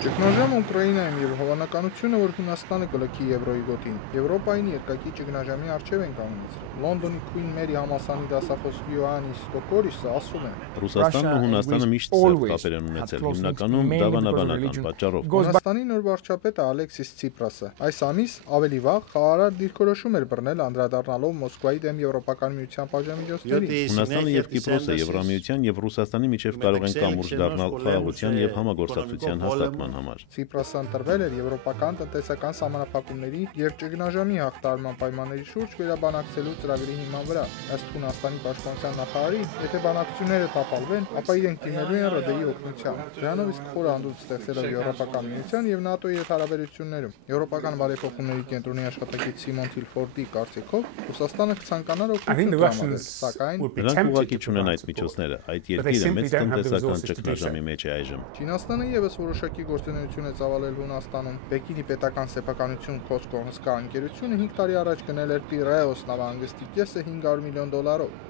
Ճգնաժամը Ուկրաինայում եւ հավանականությունը, որ Հունաստանը կլքի եվրոյի գոտին, Եվրոպային երկակի ճգնաժամի առջև են կանգնեցել։ Լոնդոնի Queen Mary համալսանի դասախոս Յոաննիս Տոկորիսը ասում է. Ռուսաստանն ու Հունաստանը միշտ սերտ կապեր են ունեցել, հիմնականում դավանաբանական պատճառով։ Հունաստանի նոր վարչապետը Ալեքսիս Ցիպրասը այս ամիս ավելի վաղ խաղարար դիրքորոշում էր բռնել անդրադառնալով Մոսկվայի դեմ Եվրոպական միության պատժամիջոցներին։ Հունաստանը եւ Կիպրոսը Եվրամիության եւ Ռուսաստանի միջև կարող են կամուրջ դառնալ խաղաղության եւ համագործակցության հաստատման համար։ Ցիպրասը ընտրվել էր եվրոպական տնտեսական սահմանափակումների եւ ճգնաժամի հաղթահարման պայմանների շուրջ վերաբանակցելու ծրագրի հիման վրա։ Ըստ Հունաստանի պաշտպանության նախարարի, եթե բանակցությունները տապալվեն, ապա իրենք դիմելու են ՌԴ-ի օգնության։ Դրանով իսկ խորը անդուց ստեղծելով Եվրոպական միության եւ ՆԱՏՕ-ի հետ հարաբերություններում։ Եվրոպական բարեփոխումների կենտրոնի աշխատակից Սիմոն Թիլֆորդի կարծիքով, Ռուսաստանը կցանկանար օգնություն տրամադրել, սակայն նրանք ուղղակի չունեն այդ միջոցները։ Այդ երկիրը մեծ տնտեսական ճգնաժամի մեջ է այժմ։ Չինաստանը եւս որոշակի գործունեություն է ծավալել Հունաստանում։ Պեկինի պետական սեփականություն Costco հսկա ընկերությունը 5 տարի առաջ գնել էր Պիրեոս նավահանգստի կեսը $500 միլիոն,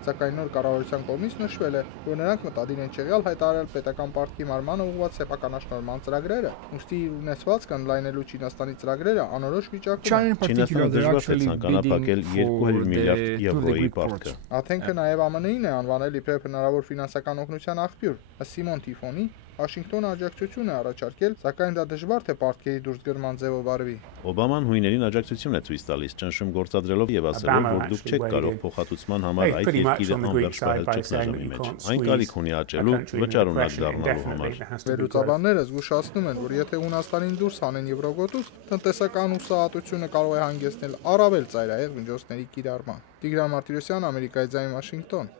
սակայն նոր կառավարության կողմից նշվել է, որ նրանք մտադիր են չեղյալ հայտարարել պետական պարտքի մարմանը ուղղված սեփականաշնորհման ծրագրերը։ Ուստի ունեցվածքը ընդլայնելու Չինաստանի ծրագրերը անորոշ վիճակում են։ Չինաստանը դժվար է ցանկանապակել 200 միլիարդ եվրոյի պարտքը։ Աթենքը նաև ԱՄՆ-ին է անվանել իբրև հնարավոր ֆինանսական օգնության աղբյուր։ Ըստ Սիմոն Թիֆոնի, Վաշինգտոնը աջակցություն է առաջարկել, սակայն դա դժվար թե պարտքերի դուրսգրման ձևով արվի։ Օբաման հույներին աջակցություն է ցույց տալիս, ճնշում գործադրելով եւ ասելով, որ դուք չեք կարող փոխհատուցման համար այդ երկիրը անվերջ պահել ճգնաժամի մեջ։ Այն կարիք ունի աճելու, վճարունակ դառնալու համար։ Վերլուծաբանները զգուշացնում են, որ եթե Հունաստանին դուրս հանեն Եվրոգոտուց, տնտեսական հուսահատությունը կարող է հանգեցնել առավել ծայրահեղ միջոցների կիրառման։ Տիգրան Մարտիրոսյան, Ամերիկայի ձայն, Վաշինգտոն։